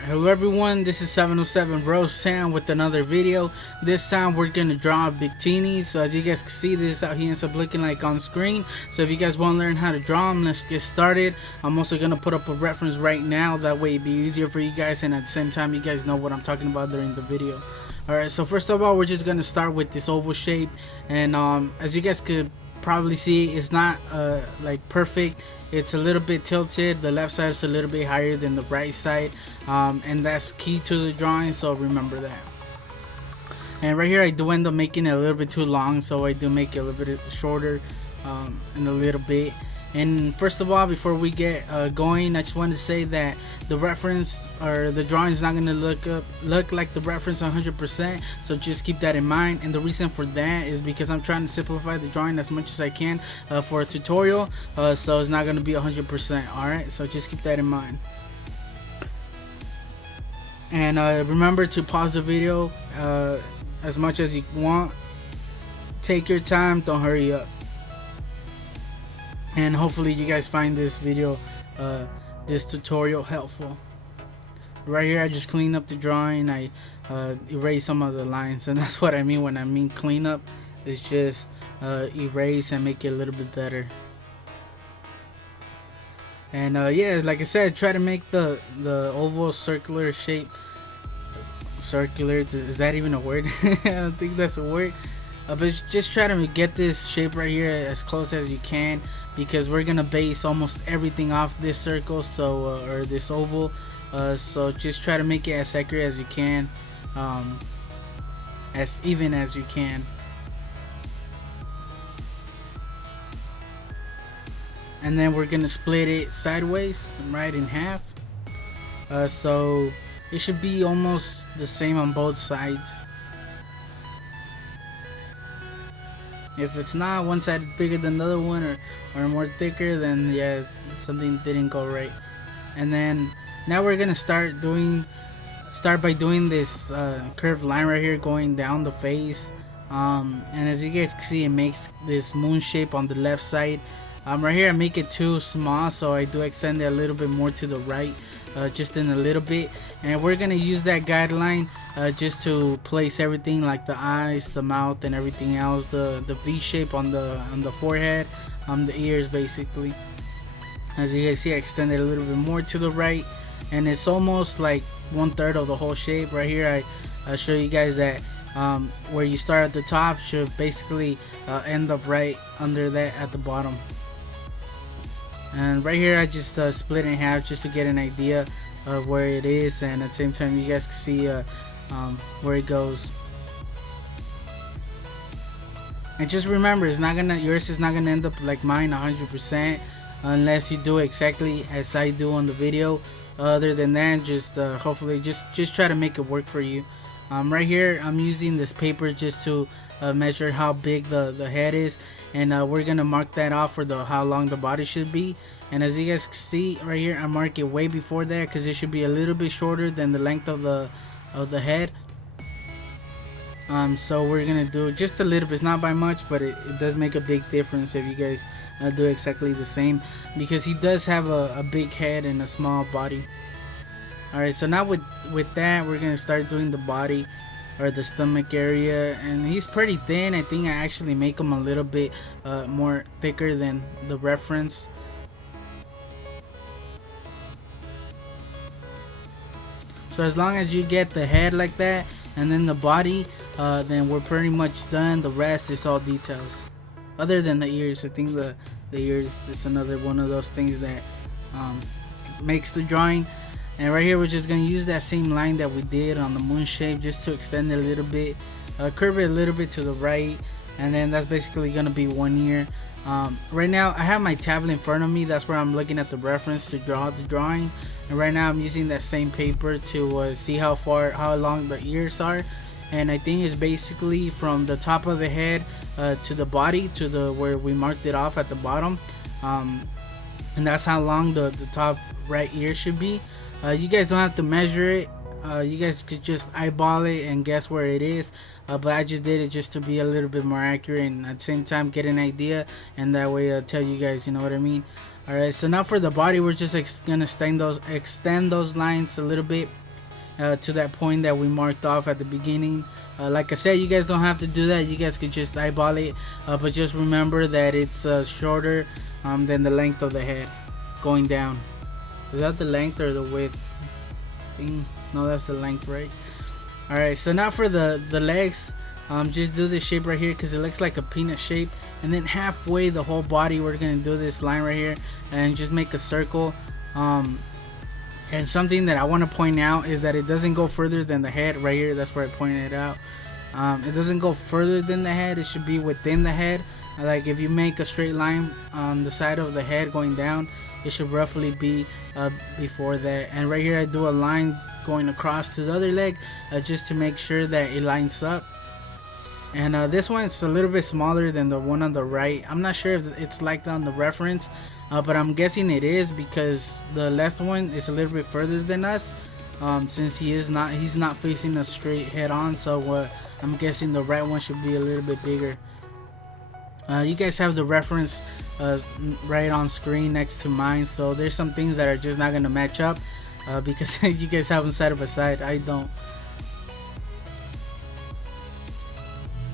Alright, hello everyone, this is 707 Bro Sam with another video. This time we're gonna draw Victini. So as you guys can see, this is how he ends up looking like on screen. So if you guys want to learn how to draw him, let's get started. I'm also gonna put up a reference right now, that way it'd be easier for you guys, and at the same time you guys know what I'm talking about during the video. Alright, so first of all, we're just gonna start with this oval shape, and as you guys could probably see, it's not like perfect. It's a little bit tilted. The left side is a little bit higher than the right side, and that's key to the drawing, so remember that. And right here I do end up making it a little bit too long, so I do make it a little bit shorter in a little bit. And first of all, before we get going, I just wanted to say that the reference or the drawing is not going to look like the reference 100%, so just keep that in mind. And the reason for that is because I'm trying to simplify the drawing as much as I can for a tutorial, so it's not going to be 100%. Alright, so just keep that in mind. And remember to pause the video as much as you want. Take your time, don't hurry up. And hopefully you guys find this video, this tutorial helpful. Right here I just clean up the drawing. I erase some of the lines, and that's what I mean when I mean clean up. It's just erase and make it a little bit better. And yeah, like I said, try to make the oval circular shape. Circular, is that even a word? I don't think that's a word. But just try to get this shape right here as close as you can, because we're gonna base almost everything off this circle, so or this oval, so just try to make it as accurate as you can, as even as you can. And then we're gonna split it sideways, right in half, so it should be almost the same on both sides. If it's not, one side is bigger than the other one, or more thicker, then yeah, something didn't go right. And then now we're gonna start by doing this curved line right here going down the face, and as you guys can see, it makes this moon shape on the left side. Right here I make it too small, so I do extend it a little bit more to the right, just in a little bit. And we're gonna use that guideline just to place everything, like the eyes, the mouth, and everything else, the V shape on the forehead, the ears basically. As you guys see, I extended a little bit more to the right, and it's almost like 1/3 of the whole shape. Right here I show you guys that where you start at the top should basically end up right under that at the bottom. And right here I just split it in half just to get an idea of where it is, and at the same time you guys can see where it goes. And just remember, yours is not gonna end up like mine 100%, unless you do exactly as I do on the video. Other than that, just hopefully just try to make it work for you. Right here I'm using this paper just to measure how big the head is, and we're gonna mark that off for how long the body should be. And as you guys can see right here, I mark it way before that because it should be a little bit shorter than the length of the head. So we're gonna do just a little bit. It's not by much, but it does make a big difference if you guys do exactly the same, because he does have a big head and a small body. Alright, so now with that, we're gonna start doing the body, or the stomach area, and he's pretty thin. I think I actually make him a little bit more thicker than the reference. So as long as you get the head like that and then the body, then we're pretty much done. The rest is all details, other than the ears. I think the ears is another one of those things that makes the drawing. And right here we're just going to use that same line that we did on the moon shape, just to extend it a little bit, curve it a little bit to the right, and then that's basically going to be one ear. Right now I have my tablet in front of me, that's where I'm looking at the reference to draw the drawing. And right now I'm using that same paper to see how long the ears are. And I think it's basically from the top of the head to the body, to where we marked it off at the bottom, and that's how long the top right ear should be. You guys don't have to measure it. You guys could just eyeball it and guess where it is, but I just did it just to be a little bit more accurate, and at the same time get an idea, and that way I'll tell you guys, you know what I mean. Alright, so now for the body, we're just gonna extend those lines a little bit, to that point that we marked off at the beginning. Like I said, you guys don't have to do that. You guys could just eyeball it, but just remember that it's shorter than the length of the head going down. Is that the length or the width thing? No, that's the length, right? Alright, so now for the legs, just do this shape right here because it looks like a peanut shape, and then halfway the whole body we're gonna do this line right here and just make a circle. And something that I want to point out is that it doesn't go further than the head right here. That's where I pointed it out. It doesn't go further than the head. It should be within the head. Like if you make a straight line on the side of the head going down, it should roughly be before that. And right here I do a line going across to the other leg just to make sure that it lines up. And this one's a little bit smaller than the one on the right. I'm not sure if it's like on the reference, but I'm guessing it is because the left one is a little bit further than us, since he's not facing us straight head on. So I'm guessing the right one should be a little bit bigger. You guys have the reference right on screen next to mine, so there's some things that are just not gonna match up because you guys have them side by side. I don't.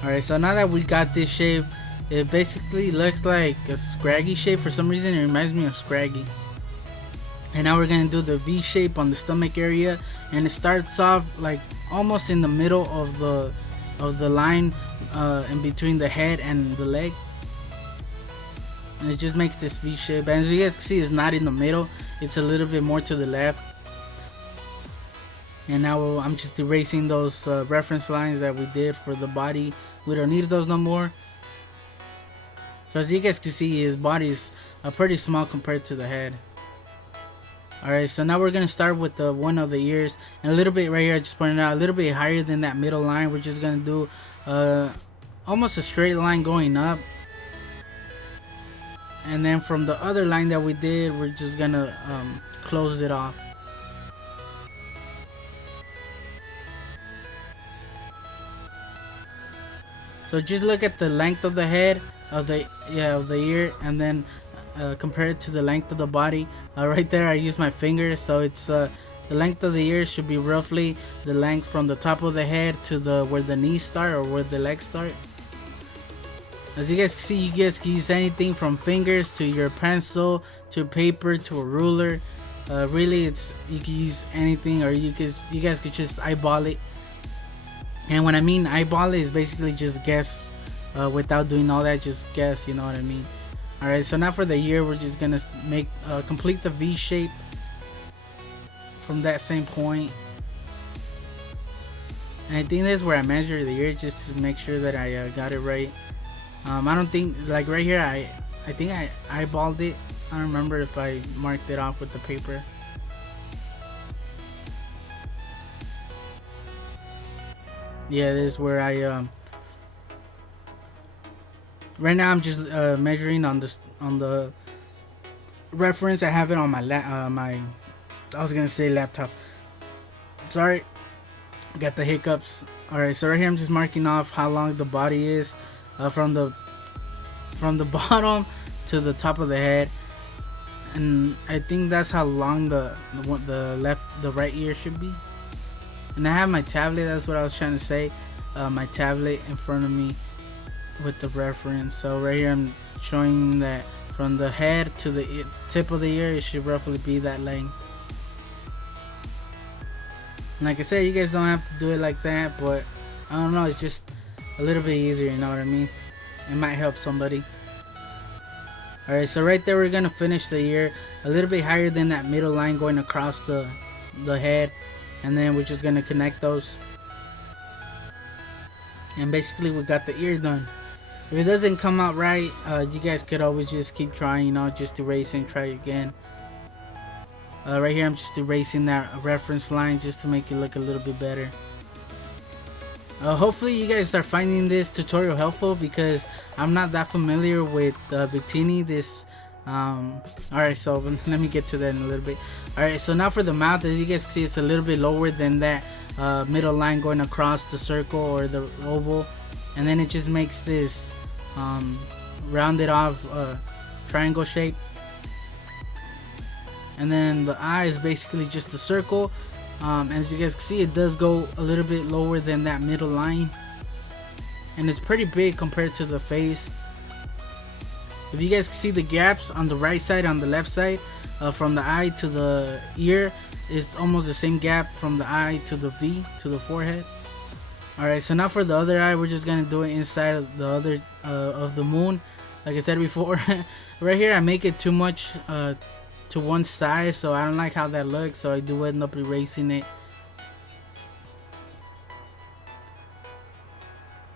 Alright, so now that we got this shape, it basically looks like a scraggy shape. For some reason it reminds me of scraggy. And now we're gonna do the V shape on the stomach area, and it starts off like almost in the middle of the line in between the head and the leg, and it just makes this V shape. And as you guys can see, it's not in the middle, it's a little bit more to the left. And now I'm just erasing those reference lines that we did for the body. We don't need those no more. So as you guys can see, his body is pretty small compared to the head. Alright, so now we're going to start with the one of the ears. And a little bit right here, I just pointed out, a little bit higher than that middle line. We're just going to do almost a straight line going up. And then from the other line that we did, we're just going to close it off. So just look at the length of the head of the ear, and then compare it to the length of the body. Right there I use my finger, so it's the length of the ear should be roughly the length from the top of the head to where the knees start or where the legs start. As you guys can see, you guys can use anything from fingers to your pencil to paper to a ruler. Really, you can use anything, or you guys could just eyeball it. And when I mean eyeball it, is basically just guess without doing all that, just guess, you know what I mean. Alright, so now for the ear, we're just gonna make complete the V shape from that same point. And I think this is where I measure the ear just to make sure that I got it right. I don't think, like right here, I think I eyeballed it. I don't remember if I marked it off with the paper. Yeah, this is where I right now I'm just measuring on the reference. I have it on my I was gonna say laptop. Sorry, got the hiccups. Alright, so right here I'm just marking off how long the body is from the bottom to the top of the head, and I think that's how long the right ear should be. And I have my tablet, that's what I was trying to say, my tablet in front of me with the reference. So right here I'm showing that from the head to the tip of the ear, it should roughly be that length. And like I said, you guys don't have to do it like that, but I don't know, it's just a little bit easier, you know what I mean? It might help somebody. Alright, so right there we're gonna finish the ear a little bit higher than that middle line going across the head, and then we're just gonna connect those, and basically we got the ear done. If it doesn't come out right, you guys could always just keep trying, you know, just erase and try again. Right here I'm just erasing that reference line just to make it look a little bit better. Hopefully you guys are finding this tutorial helpful, because I'm not that familiar with Victini. Alright, so let me get to that in a little bit. Alright, so now for the mouth, as you guys can see, it's a little bit lower than that middle line going across the circle or the oval, and then it just makes this rounded off triangle shape. And then the eye is basically just a circle, And as you guys can see, it does go a little bit lower than that middle line, and it's pretty big compared to the face. If you guys can see the gaps on the right side, on the left side, from the eye to the ear, it's almost the same gap from the eye to the V, to the forehead. Alright, so now for the other eye, we're just gonna do it inside of the other of the moon. Like I said before, right here I make it too much to one side, so I don't like how that looks, so I do end up erasing it.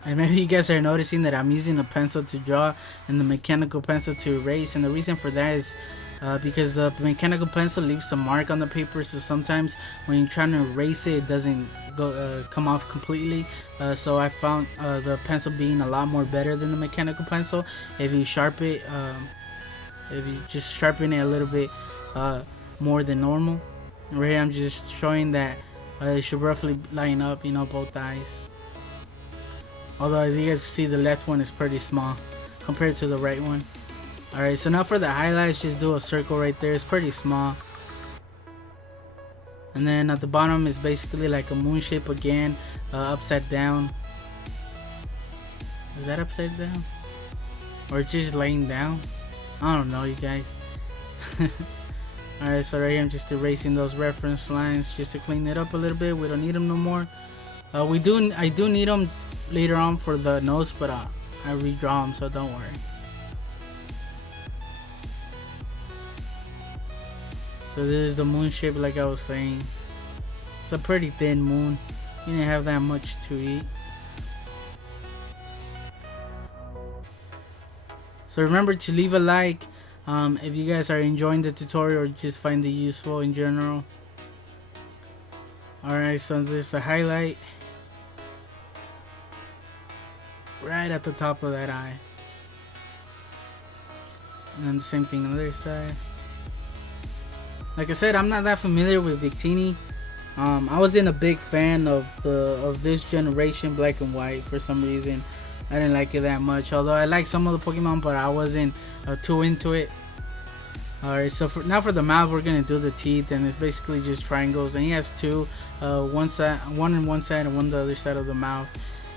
And maybe you guys are noticing that I'm using a pencil to draw and the mechanical pencil to erase, and the reason for that is because the mechanical pencil leaves a mark on the paper, so sometimes when you're trying to erase it, it doesn't go come off completely. So I found the pencil being a lot more better than the mechanical pencil. If you sharpen it, if you just sharpen it a little bit more than normal. Right here I'm just showing that it should roughly line up, you know, both eyes. Although as you guys can see, the left one is pretty small compared to the right one. Alright, so now for the highlights, just do a circle right there. It's pretty small. And then at the bottom is basically like a moon shape again, upside down. Is that upside down? Or just laying down? I don't know, you guys. Alright, so right here I'm just erasing those reference lines just to clean it up a little bit. We don't need them no more. I do need them later on for the nose, but I redraw them, so don't worry. So this is the moon shape, like I was saying. It's a pretty thin moon. You didn't have that much to eat. So remember to leave a like if you guys are enjoying the tutorial or just find it useful in general. Alright, so this is the highlight right at the top of that eye. And then the same thing on the other side. Like I said, I'm not that familiar with Victini. I wasn't a big fan of this generation black and white for some reason. I didn't like it that much. Although I like some of the Pokemon, but I wasn't too into it. Alright, so now for the mouth, we're gonna do the teeth, and it's basically just triangles. And he has two, one on one side and one on the other side of the mouth.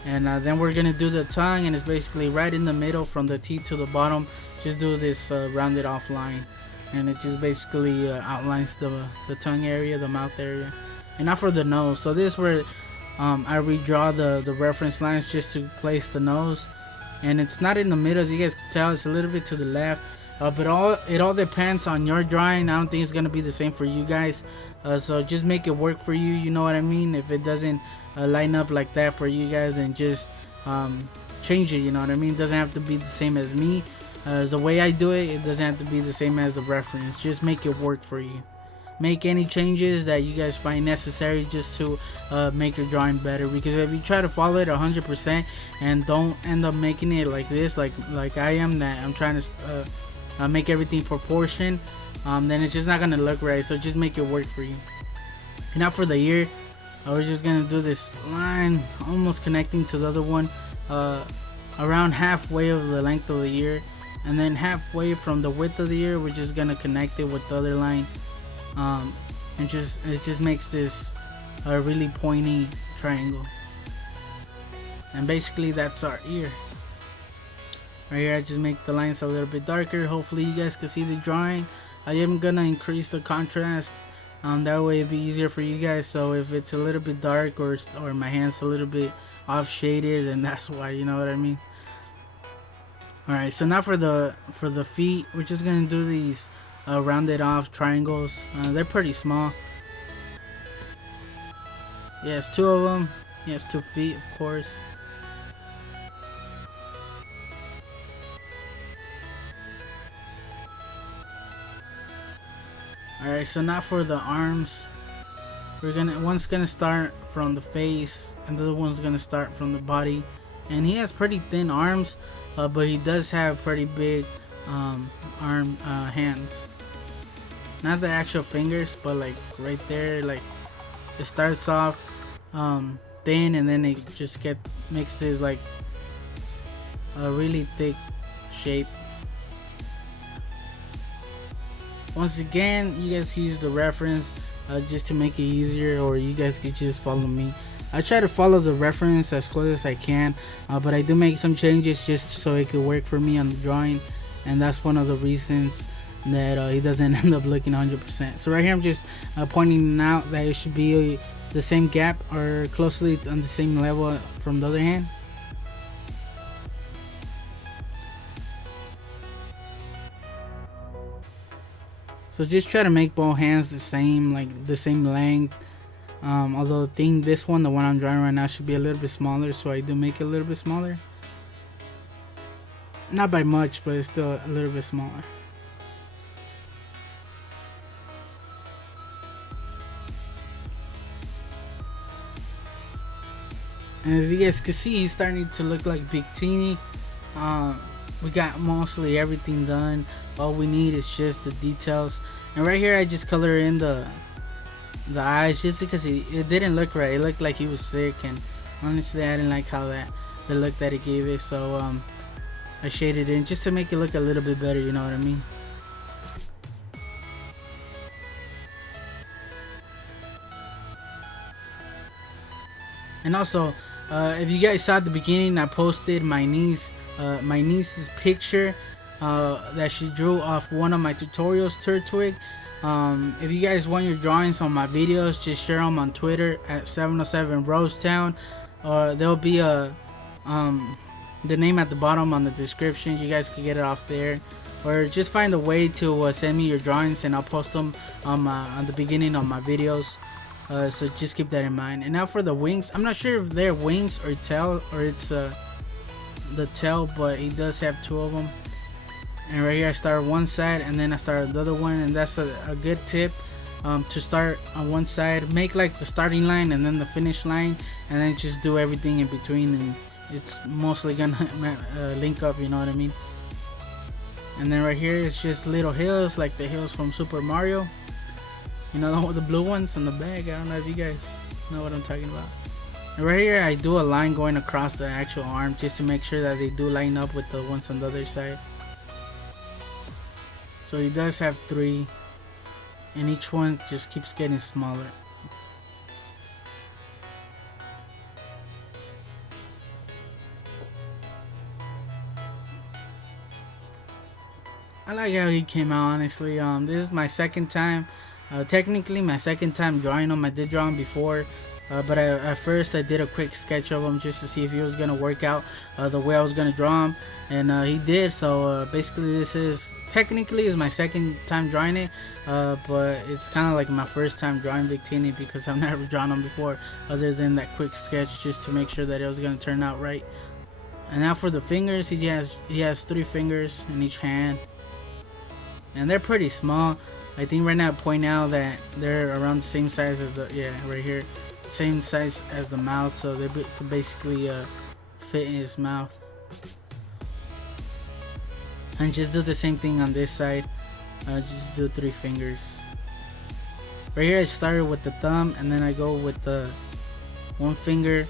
And then we're gonna do the tongue, and it's basically right in the middle from the teeth to the bottom. Just do this rounded off line, and it just basically outlines the tongue area, the mouth area. And now for the nose. So this is where I redraw the reference lines just to place the nose, and it's not in the middle, as you guys can tell. It's a little bit to the left, but it all depends on your drawing. I don't think it's gonna be the same for you guys, so just make it work for you, you know what I mean? If it doesn't line up like that for you guys, and just change it, you know what I mean? It doesn't have to be the same as me. The way I do it, it doesn't have to be the same as the reference. Just make it work for you. Make any changes that you guys find necessary just to make your drawing better, because if you try to follow it 100% and don't end up making it like this, like I am, that I'm trying to make everything proportion, then it's just not gonna look right. So just make it work for you. And now for the ear, we're just gonna do this line almost connecting to the other one, around halfway of the length of the ear, and then halfway from the width of the ear we're just gonna connect it with the other line. And it just makes this a really pointy triangle. And basically that's our ear. Right here I just make the lines a little bit darker. Hopefully you guys can see the drawing. I am gonna increase the contrast, that way it'd be easier for you guys. So if it's a little bit dark, or my hand's a little bit off shaded, then that's why, you know what I mean? Alright, so now for the feet, we're just gonna do these rounded off triangles. They're pretty small. Yes, two of them. Yes, 2 feet, of course. Alright, so now for the arms, one's gonna start from the face and the other one's gonna start from the body. And he has pretty thin arms, but he does have pretty big hands. Not the actual fingers, but like right there, like it starts off thin, and then it just makes this like a really thick shape. Once again, you guys use the reference just to make it easier, or you guys could just follow me. I try to follow the reference as close as I can, but I do make some changes just so it could work for me on the drawing, and that's one of the reasons that it doesn't end up looking 100%. So right here I'm just pointing out that it should be the same gap or closely on the same level from the other hand. So just try to make both hands the same, like the same length. Although I think this one, the one I'm drawing right now, should be a little bit smaller, so I do make it a little bit smaller. Not by much, but it's still a little bit smaller. And as you guys can see, he's starting to look like Victini. We got mostly everything done. All we need is just the details. And right here I just color in the eyes just because it didn't look right. It looked like he was sick, and honestly I didn't like how the look that it gave it. So I shaded in just to make it look a little bit better, you know what I mean? And also, if you guys saw at the beginning, I posted my niece's picture that she drew off one of my tutorials, Turtwig. If you guys want your drawings on my videos, just share them on Twitter at 707 Rosetown, or there'll be the name at the bottom on the description. You guys can get it off there, or just find a way to send me your drawings and I'll post them on the beginning of my videos. So just keep that in mind. And now for the wings, I'm not sure if they're wings or tail, or it's the tail, but he does have two of them. And right here I start one side and then I start the other one, and that's a good tip, to start on one side, make like the starting line and then the finish line, and then just do everything in between, and it's mostly gonna link up, you know what I mean? And then right here it's just little hills, like the hills from Super Mario, you know, the blue ones on the bag. I don't know if you guys know what I'm talking about. And right here I do a line going across the actual arm just to make sure that they do line up with the ones on the other side. So he does have three, and each one just keeps getting smaller. I like how he came out, honestly. This is my second time, technically my second time drawing him. I did draw him before, but at first I did a quick sketch of him just to see if he was gonna work out the way I was gonna draw him, and he did. So basically this is technically is my second time drawing it, but it's kind of like my first time drawing Victini because I've never drawn him before other than that quick sketch just to make sure that it was gonna turn out right. And now for the fingers, he has 3 fingers in each hand, and they're pretty small. I think right now I point out that they're around the same size as the, yeah, right here, same size as the mouth, so they could basically fit in his mouth. And just do the same thing on this side, just do 3 fingers. Right here I started with the thumb, and then I go with the 1 finger.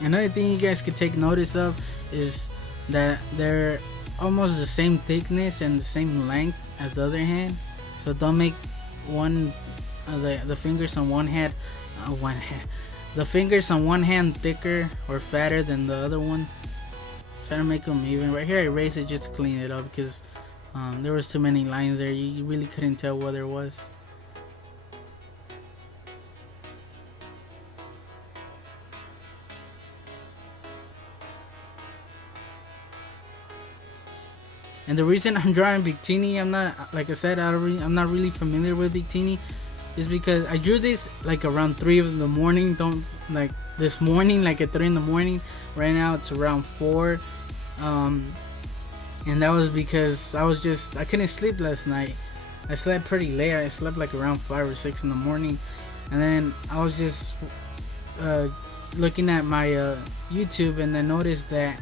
Another thing you guys could take notice of is that they're almost the same thickness and the same length as the other hand, so don't make one the fingers on one hand the fingers on one hand thicker or fatter than the other one. Try to make them even. Right here I erase it just to clean it up because there was too many lines there. You really couldn't tell what there was. And the reason I'm drawing Victini, I'm not, like I said, I'm not really familiar with Victini, is because I drew this like around 3 in the morning. Don't like this morning, like at 3 in the morning. Right now it's around 4, and that was because I couldn't sleep last night. I slept pretty late. I slept like around 5 or 6 in the morning, and then I was just looking at my YouTube, and I noticed that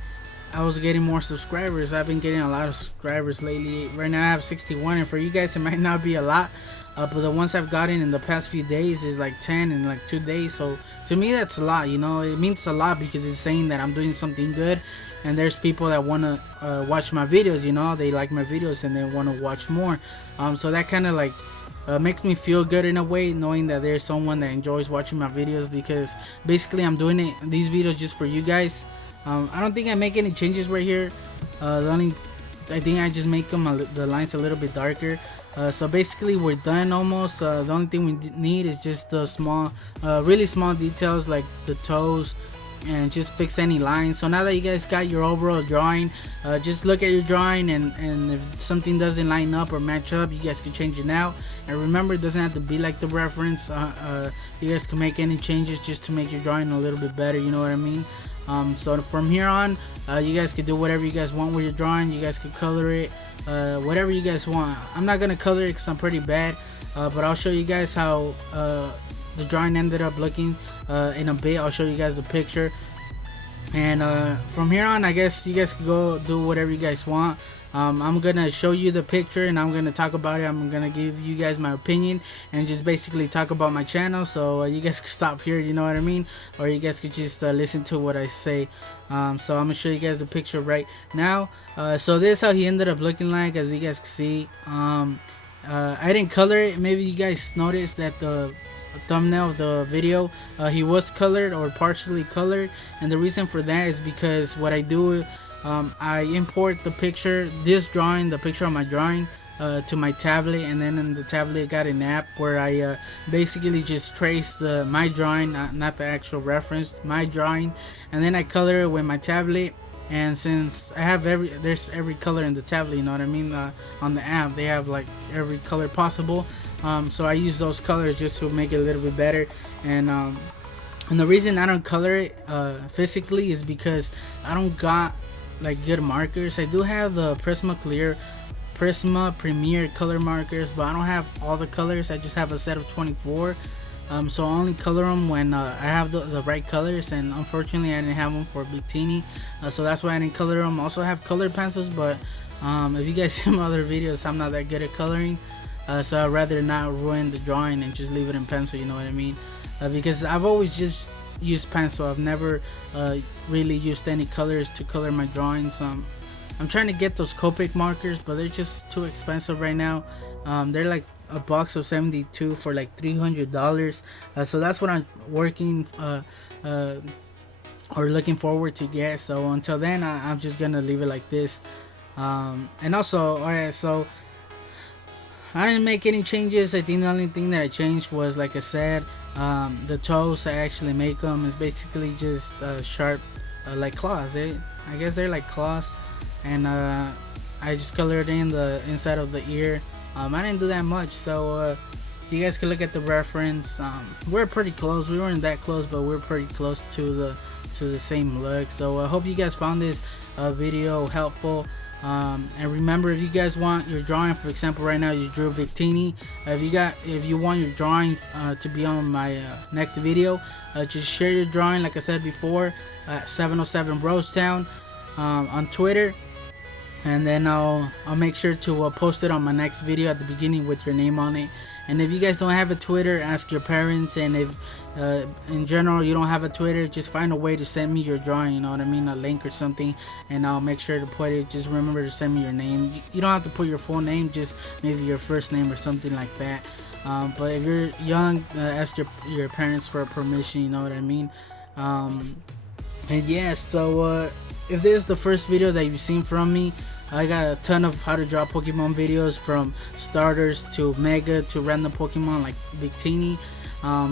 I was getting more subscribers. I've been getting a lot of subscribers lately. Right now I have 61, and for you guys it might not be a lot, but the ones I've gotten in the past few days is like 10 in like 2 days. So to me that's a lot, you know. It means a lot because it's saying that I'm doing something good, and there's people that want to watch my videos, you know. They like my videos and they want to watch more. So that kind of like makes me feel good in a way, knowing that there's someone that enjoys watching my videos, because basically I'm doing these videos just for you guys. I don't think I make any changes right here. I think I just make the lines a little bit darker. So basically we're done almost. The only thing we need is just the small, really small details like the toes, and just fix any lines. So now that you guys got your overall drawing, just look at your drawing, and if something doesn't line up or match up, you guys can change it now. And remember, it doesn't have to be like the reference. You guys can make any changes just to make your drawing a little bit better, you know what I mean. So from here on, you guys can do whatever you guys want with your drawing. You guys can color it, whatever you guys want. I'm not gonna color it because I'm pretty bad, but I'll show you guys how the drawing ended up looking in a bit. I'll show you guys the picture, and from here on, I guess you guys can go do whatever you guys want. I'm gonna show you the picture and I'm gonna talk about it. I'm gonna give you guys my opinion and just basically talk about my channel, so you guys can stop here, you know what I mean, or you guys could just listen to what I say. So I'm gonna show you guys the picture right now. So this is how he ended up looking like, as you guys can see. I didn't color it. Maybe you guys noticed that the thumbnail of the video, he was colored or partially colored, and the reason for that is because what I do, I import the picture, this drawing, the picture of my drawing, to my tablet, and then in the tablet I got an app where I basically just trace my drawing, not the actual reference, my drawing, and then I color it with my tablet. And since I have there's every color in the tablet, you know what I mean, on the app they have like every color possible, so I use those colors just to make it a little bit better. And the reason I don't color it physically is because I don't got like good markers. I do have the Prisma Premier color markers, but I don't have all the colors. I just have a set of 24. So I only color them when I have the right colors, and unfortunately I didn't have them for Victini, so that's why I didn't color them. Also have colored pencils, but if you guys see my other videos, I'm not that good at coloring, so I'd rather not ruin the drawing and just leave it in pencil, you know what I mean, because I've always just used pencil. I've never really used any colors to color my drawings. I'm trying to get those Copic markers, but they're just too expensive right now. They're like a box of 72 for like $300, so that's what I'm working or looking forward to get. So until then, I'm just gonna leave it like this. And also, alright, so I didn't make any changes. I think the only thing that I changed was, like I said, the toes. I actually make them. It's basically just sharp, like claws. I guess they're like claws, and I just colored in the inside of the ear. I didn't do that much, so you guys can look at the reference. We're pretty close. We weren't that close, but we're pretty close to the same look. So I hope you guys found this video helpful. And remember, if you guys want your drawing, for example, right now you drew Victini. If you want your drawing to be on my next video, just share your drawing, like I said before, at 707 Brostown on Twitter. And then I'll make sure to post it on my next video at the beginning with your name on it. And if you guys don't have a Twitter, ask your parents. And if in general you don't have a Twitter, just find a way to send me your drawing, you know what I mean, a link or something, and I'll make sure to put it. Just remember to send me your name. You don't have to put your full name, just maybe your first name or something like that. But if you're young, ask your parents for permission, you know what I mean. And yeah, so if this is the first video that you've seen from me, I got a ton of how to draw Pokemon videos, from starters to mega to random Pokemon like Victini.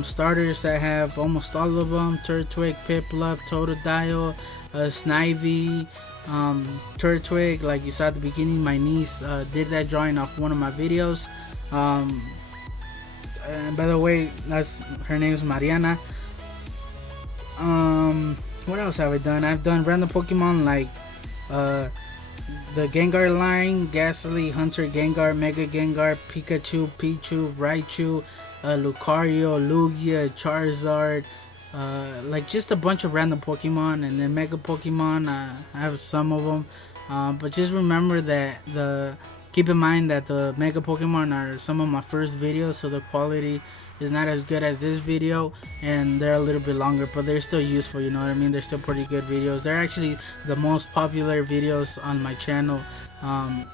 Starters, I have almost all of them: Turtwig, Piplup, Totodile, Snivy, Turtwig. Like you saw at the beginning, my niece did that drawing off one of my videos. And by the way, her name is Mariana. What else have I done? I've done random Pokemon like the Gengar line: Gastly, Hunter, Gengar, Mega Gengar, Pikachu, Pichu, Raichu, Lucario, Lugia, Charizard, like just a bunch of random Pokemon. And then Mega Pokemon, I have some of them, but just remember that keep in mind that the Mega Pokemon are some of my first videos, so the quality is not as good as this video, and they're a little bit longer, but they're still useful, you know what I mean? They're still pretty good videos. They're actually the most popular videos on my channel.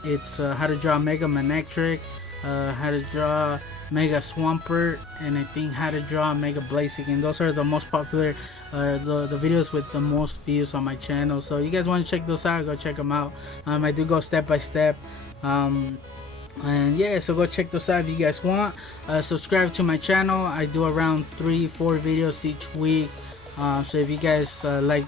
It's how to draw Mega Manectric, how to draw Mega Swampert, and I think how to draw Mega Blaziken. Those are the most popular, the videos with the most views on my channel. So you guys want to check those out, go check them out. I do go step by step. And yeah, so go check those out if you guys want. Subscribe to my channel. I do around 3-4 videos each week. So if you guys like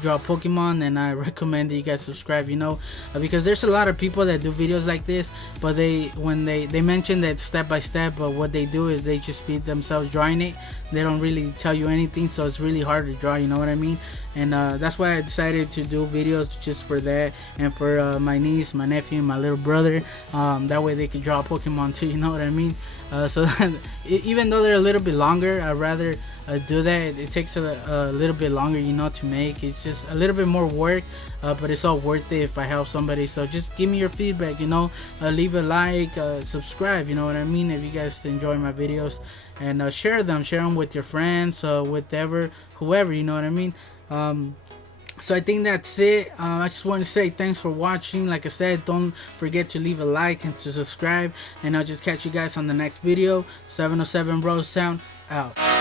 draw Pokemon, then I recommend that you guys subscribe, you know, because there's a lot of people that do videos like this, but when they mention that step by step, but what they do is they just beat themselves drawing it. They don't really tell you anything, so it's really hard to draw, you know what I mean? And that's why I decided to do videos just for that, and for my niece, my nephew, and my little brother. That way they can draw Pokemon too, you know what I mean? So even though they're a little bit longer, I'd rather do that. It takes a little bit longer, you know, to make. It's just a little bit more work, but it's all worth it if I help somebody. So just give me your feedback, you know, leave a like, subscribe, you know what I mean, if you guys enjoy my videos, and share them with your friends, whoever, you know what I mean. So I think that's it. I just want to say thanks for watching. Like I said, don't forget to leave a like and to subscribe, and I'll just catch you guys on the next video. 707 Bros Sound out.